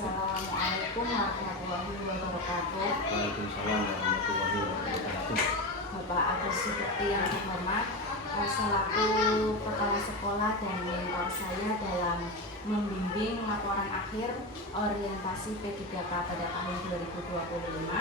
Assalamualaikum warahmatullahi wabarakatuh. Waalaikumsalam warahmatullahi wabarakatuh. Bapak Agus Subekti yang terhormat, selaku kepala sekolah dan mentor saya dalam membimbing laporan akhir orientasi P3K pada tahun 2025.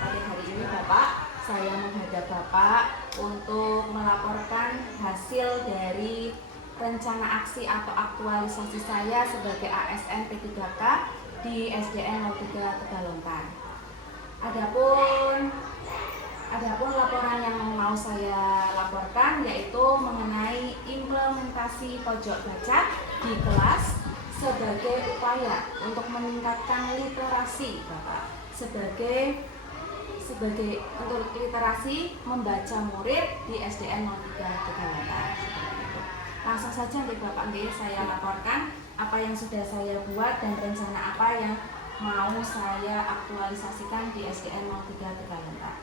Pada hari ini Bapak, saya menghadap Bapak untuk melaporkan hasil dari rencana aksi atau aktualisasi saya sebagai ASN P3K di SDN 03 Tegalontar. Adapun laporan yang mau saya laporkan yaitu mengenai implementasi pojok baca di kelas sebagai upaya untuk meningkatkan literasi Bapak, sebagai untuk literasi membaca murid di SDN 03 Tegalontar. Langsung saja Bapak saya laporkan apa yang sudah saya buat dan rencana apa yang mau saya aktualisasikan di SDN 03 Tegalontar.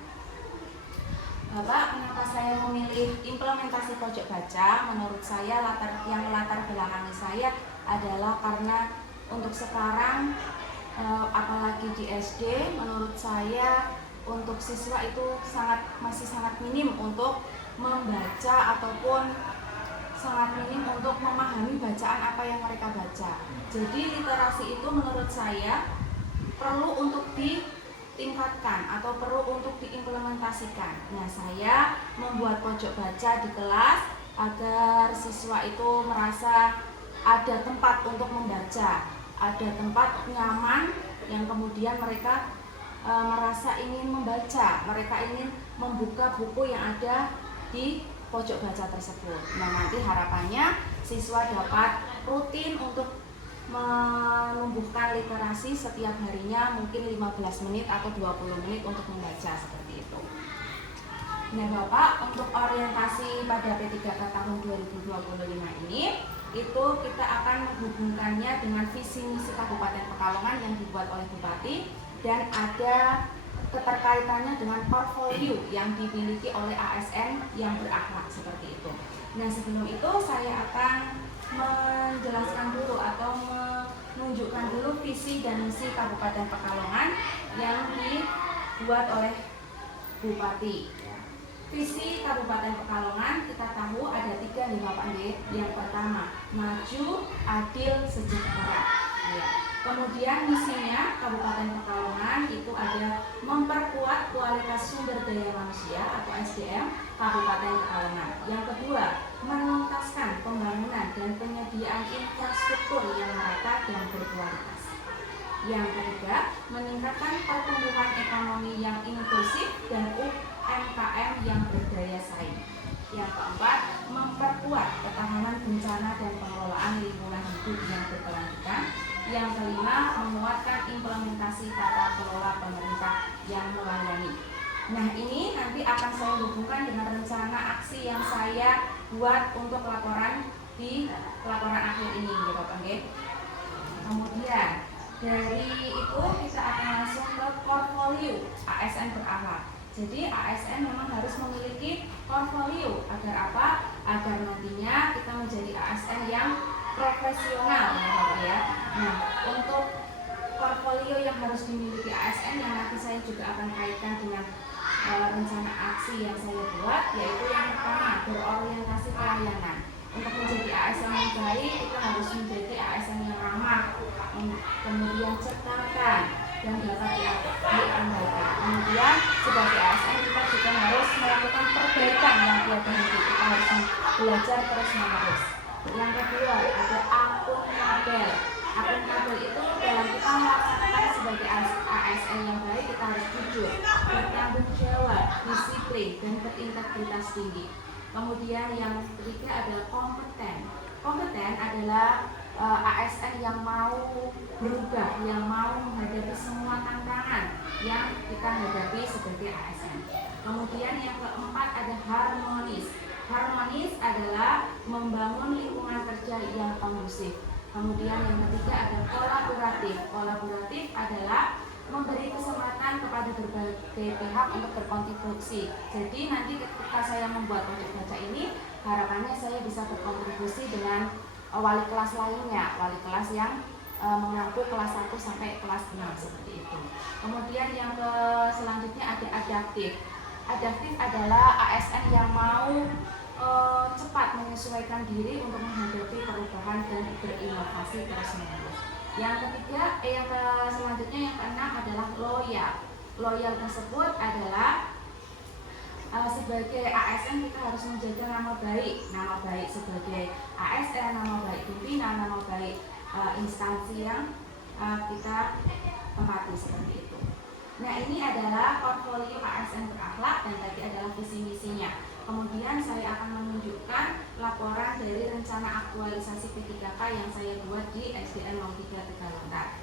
Bapak, kenapa saya memilih implementasi pojok baca? Menurut saya latar belakangi saya adalah karena untuk sekarang apalagi di SD, menurut saya untuk siswa itu masih sangat minim untuk membaca ataupun sangat minim untuk memahami bacaan apa yang mereka baca. Jadi literasi itu menurut saya perlu untuk ditingkatkan atau perlu untuk diimplementasikan. Nah, saya membuat pojok baca di kelas agar siswa itu merasa ada tempat untuk membaca, ada tempat nyaman yang kemudian mereka merasa ingin membaca, mereka ingin membuka buku yang ada di pojok baca tersebut. Nah, nanti harapannya siswa dapat rutin untuk menumbuhkan literasi setiap harinya mungkin 15 menit atau 20 menit untuk membaca seperti itu. Nah Bapak, untuk orientasi pada P3K tahun 2025 ini itu kita akan menghubungkannya dengan visi misi Kabupaten Pekalongan yang dibuat oleh Bupati dan ada keterkaitannya dengan portfolio yang dimiliki oleh ASN yang berakhlak seperti itu. Nah, sebelum itu saya akan menjelaskan dulu atau menunjukkan dulu visi dan misi Kabupaten Pekalongan yang dibuat oleh Bupati. Visi Kabupaten Pekalongan kita tahu ada 3 nih Bapak D. Yang pertama, maju, adil, sejahtera. Ya. Kemudian misinya Kabupaten Pekalongan itu ada memperkuat kualitas sumber daya manusia atau SDM Kabupaten Pekalongan. Yang kedua, menuntaskan pembangunan dan penyediaan infrastruktur yang merata dan berkualitas. Yang ketiga, meningkatkan pertumbuhan ekonomi yang inklusif dan UMKM yang berdaya saing. Yang keempat, memperkuat ketahanan bencana dan pengelolaan lingkungan hidup yang berkelanjutan. Yang kelima, menguatkan implementasi tata kelola pemerintah yang melayani. Nah, ini nanti akan saya hubungkan dengan rencana aksi yang saya buat untuk laporan akhir ini, ya Bapak. Kemudian dari itu kita akan langsung ke portfolio ASN berakhlak. Jadi ASN memang harus memiliki portfolio agar apa? Agar nantinya kita menjadi ASN yang profesional ya Bapak ya. Nah, untuk portfolio yang harus dimiliki ASN yang nanti saya juga akan kaitkan dengan rencana aksi yang saya buat, yaitu yang pertama, berorientasi pelayanan. Untuk menjadi ASN yang baik, kita harus menjadi ASN yang ramah, kemudian cekatan dan dapat diandalkan. Kemudian sebagai ASN kita juga harus melakukan perbaikan yang tiada henti. Kita harus belajar terus menerus. Yang kedua ada akuntabel. Akuntabel itu dalam kita melaksanakan sebagai ASN yang baik kita harus jujur, bertanggung jawab, disiplin dan berintegritas tinggi. Kemudian yang ketiga adalah kompeten. Kompeten adalah ASN yang mau berubah, yang mau menghadapi semua tantangan yang kita hadapi sebagai ASN. Kemudian yang keempat ada harmonis. Harmonis adalah membangun lingkungan kerja yang kondusif. Kemudian yang ketiga ada kolaboratif. Kolaboratif adalah memberi kesempatan kepada berbagai pihak untuk berkontribusi. Jadi nanti ketika saya membuat pojok baca ini, harapannya saya bisa berkontribusi dengan wali kelas lainnya, wali kelas yang mengaku kelas 1 sampai kelas 6 seperti itu. Kemudian yang selanjutnya ada adaptif. Adaptif adalah ASN yang mau cepat menyesuaikan diri untuk menghadapi perubahan dan berinovasi terus-menerus. Yang ketiga, selanjutnya yang keenam adalah loyal. Loyal tersebut adalah sebagai ASN kita harus menjaga nama baik sebagai ASN, nama baik pimpinan, nama baik instansi yang kita tempati seperti itu. Nah, ini adalah portfolio ASN berakhlak dan tadi adalah visi misinya. Kemudian saya akan menunjukkan laporan dari rencana aktualisasi P3K yang saya buat di SDN 03 Tegalontar.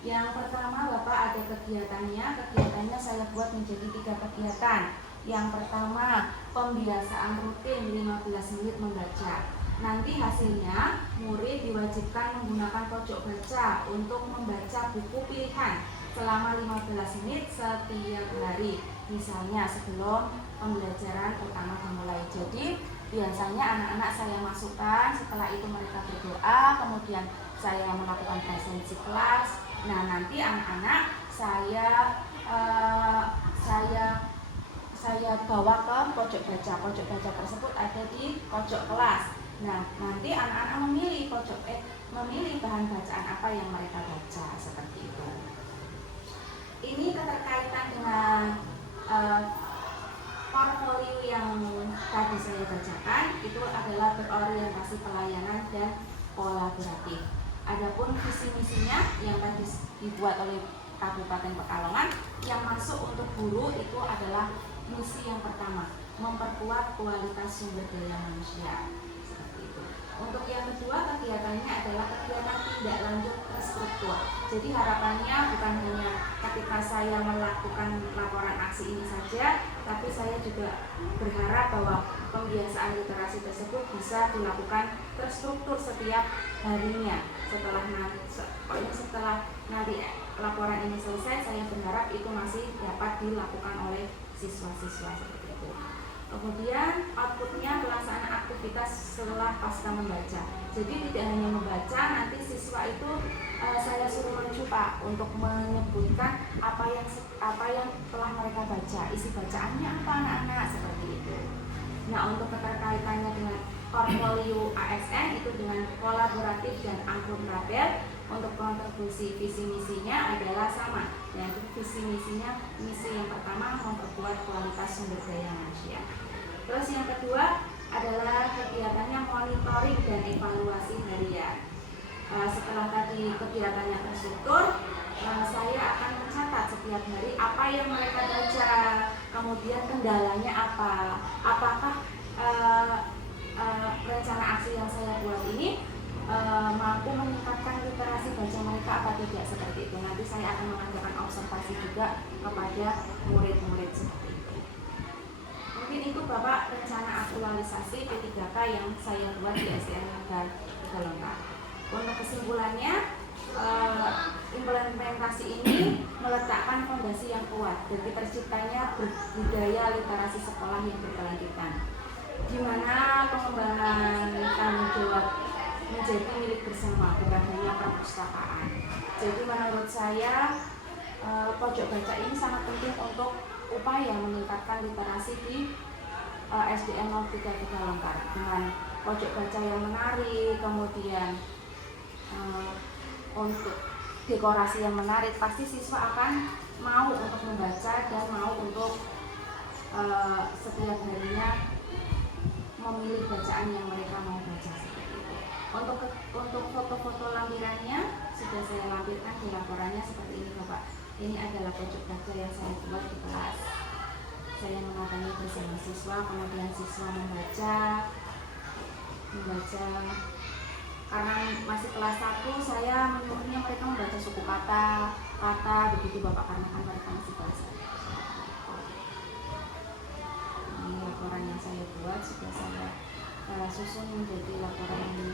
Yang pertama, Bapak, ada kegiatannya. Kegiatannya saya buat menjadi 3 kegiatan. Yang pertama, pembiasaan rutin 15 menit membaca. Nanti hasilnya, murid diwajibkan menggunakan pojok baca untuk membaca buku pilihan selama 15 menit setiap hari. Misalnya sebelum pembelajaran pertama dimulai. Jadi biasanya anak-anak saya masukkan, setelah itu mereka berdoa, kemudian saya melakukan presensi kelas. Nah, nanti anak-anak saya bawa ke pojok baca. Pojok baca tersebut ada di pojok kelas. Nah, nanti anak-anak memilih bahan bacaan apa yang mereka baca seperti itu. Ini keterkaitan dengan portfolio yang tadi saya bacakan itu adalah berorientasi pelayanan dan kolaboratif. Adapun visi misinya yang tadi dibuat oleh Kabupaten Pekalongan, yang masuk untuk guru itu adalah misi yang pertama, memperkuat kualitas sumber daya manusia. Seperti itu. Untuk yang kedua, kegiatannya adalah kegiatan tindak lanjut terstruktur. Jadi harapannya bukan hanya ketika saya melakukan laporan aksi ini saja, tapi saya juga berharap bahwa pembiasaan literasi tersebut bisa dilakukan terstruktur setiap harinya. Setelah nanti laporan ini selesai, saya berharap itu masih dapat dilakukan oleh siswa-siswa seperti itu. Kemudian outputnya pelaksanaan aktivitas setelah pasca membaca. Jadi tidak hanya membaca, nanti siswa itu saya suruh maju Pak untuk menyebutkan apa yang telah mereka baca, isi bacaannya apa anak-anak seperti itu. Nah, untuk keterkaitannya dengan portfolio ASN itu dengan kolaboratif dan akuntabel. Untuk kontribusi visi misinya adalah sama, yaitu visi misinya, misi yang pertama memperkuat kualitas sumber daya manusia. Terus yang kedua adalah kegiatannya monitoring dan evaluasi harian. Setelah tadi kegiatannya terstruktur, saya akan mencatat setiap hari apa yang mereka baca, kemudian kendalanya apa, apakah rencana aksi yang saya buat ini mampu meningkatkan literasi baca mereka apa tidak, seperti itu. Nanti saya akan mengadakan observasi juga kepada murid-murid seperti itu. Mungkin itu Bapak rencana aktualisasi P3K yang saya buat di SDN Tegalontar. Untuk kesimpulannya, implementasi ini meletakkan fondasi yang kuat bagi terciptanya budaya literasi sekolah yang berkelanjutan, di mana pengembangan tanggung jawab menjadi milik bersama, bukan hanya perpustakaan. Jadi menurut saya pojok baca ini sangat penting untuk upaya meningkatkan literasi di SDN 03 Tegalontar dengan pojok baca yang menarik, kemudian untuk dekorasi yang menarik, pasti siswa akan mau untuk membaca dan mau untuk setiap harinya memilih bacaan yang mereka mau baca. Untuk foto-foto lampirannya sudah saya lampirkan di laporannya seperti ini Bapak. Ini adalah pojok baca yang saya buat di kelas. Saya mengatangi bersama siswa, kemudian siswa membaca karena masih kelas 1, saya menyuruhnya mereka membaca suku kata begitu Bapak, karena kan mereka masih kelas 1. Ini laporan yang saya buat sudah saya susun menjadi laporan ini.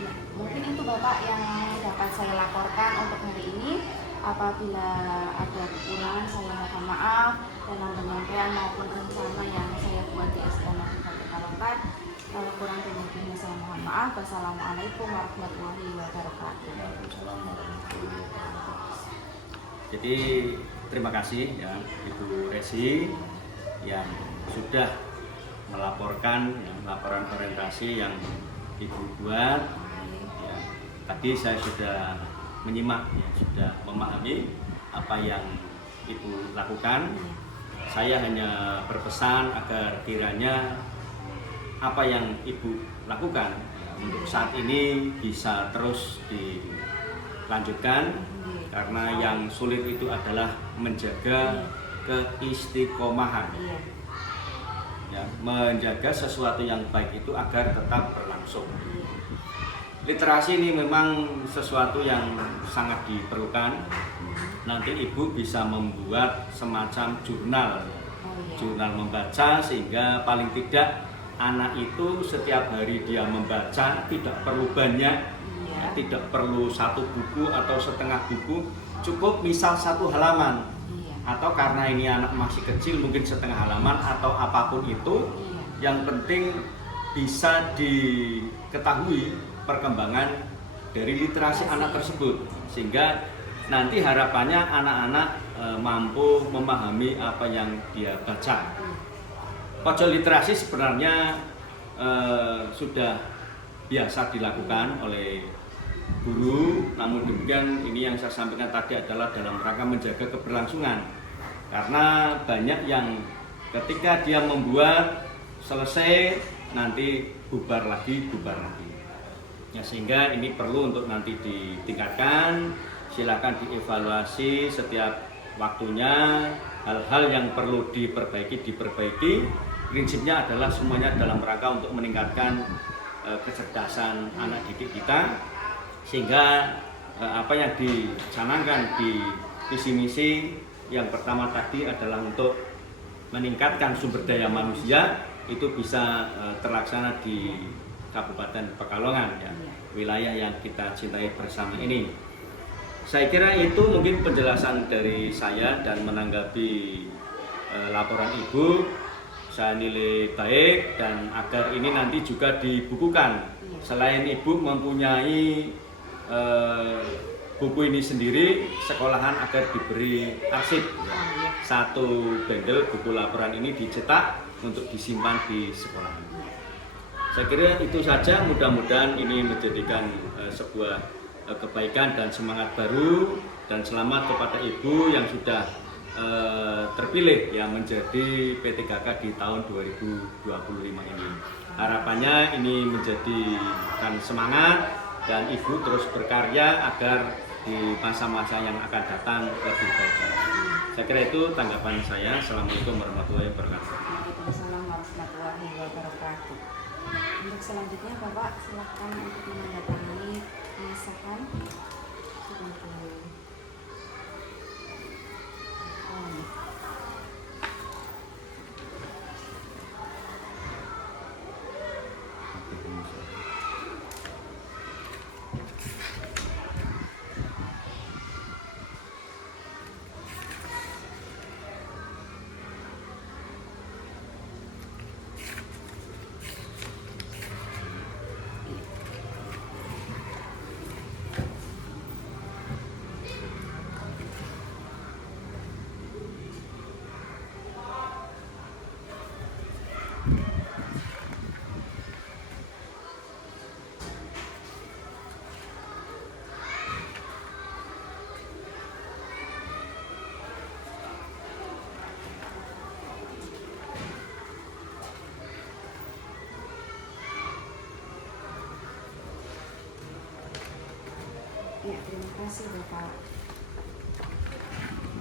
Ya, mungkin itu Bapak yang dapat saya laporkan untuk hari ini. Apabila ada kekurangan saya mohon maaf dalam penyampaian maupun rencana yang saya buat di SDN Tegalontar. Kalau kurang lebihnya saya mohon maaf. Wassalamualaikum warahmatullahi wabarakatuh. Waalaikumsalam warahmatullahi wabarakatuh. Jadi terima kasih ya Ibu Resi yang sudah melaporkan ya, laporan orientasi yang Ibu buat. Ya, tadi saya sudah menyimak ya, sudah memahami apa yang Ibu lakukan. Saya hanya berpesan agar kiranya apa yang Ibu lakukan ya, untuk saat ini bisa terus dilanjutkan, karena yang sulit itu adalah menjaga keistiqomahan ya, menjaga sesuatu yang baik itu agar tetap berlangsung. Literasi ini memang sesuatu yang sangat diperlukan. Nanti Ibu bisa membuat semacam jurnal membaca, sehingga paling tidak anak itu setiap hari dia membaca tidak perlu banyak, ya, tidak perlu satu buku atau setengah buku, cukup misal 1 halaman, atau karena ini anak masih kecil mungkin setengah halaman atau apapun itu, yang penting bisa diketahui perkembangan dari literasi anak tersebut, sehingga nanti harapannya anak-anak mampu memahami apa yang dia baca. Pojok literasi sebenarnya sudah biasa dilakukan oleh guru, namun demikian ini yang saya sampaikan tadi adalah dalam rangka menjaga keberlangsungan, karena banyak yang ketika dia membuat selesai nanti bubar lagi ya, sehingga ini perlu untuk nanti ditingkatkan. Silakan dievaluasi setiap waktunya, hal-hal yang perlu diperbaiki. Prinsipnya adalah semuanya dalam rangka untuk meningkatkan kecerdasan anak didik kita, sehingga apa yang dicanangkan di visi misi yang pertama tadi adalah untuk meningkatkan sumber daya manusia itu bisa terlaksana di Kabupaten Pekalongan ya, wilayah yang kita cintai bersama ini. Saya kira itu mungkin penjelasan dari saya, dan menanggapi laporan Ibu saya nilai baik, dan agar ini nanti juga dibukukan. Selain Ibu mempunyai buku ini sendiri, sekolahan agar diberi arsip ya. 1 bendel buku laporan ini dicetak untuk disimpan di sekolah. Saya kira itu saja, mudah-mudahan ini menjadikan sebuah kebaikan dan semangat baru, dan selamat kepada Ibu yang sudah terpilih ya menjadi P3K di tahun 2025 ini. Harapannya ini menjadikan semangat dan Ibu terus berkarya agar di masa-masa yang akan datang lebih baik lagi. Saya kira itu tanggapan saya. Assalamualaikum warahmatullahi wabarakatuh. Waalaikumsalam warahmatullahi wabarakatuh. Untuk selanjutnya Bapak silakan untuk menandatangani pengesahan. Ya, terima kasih Bapak.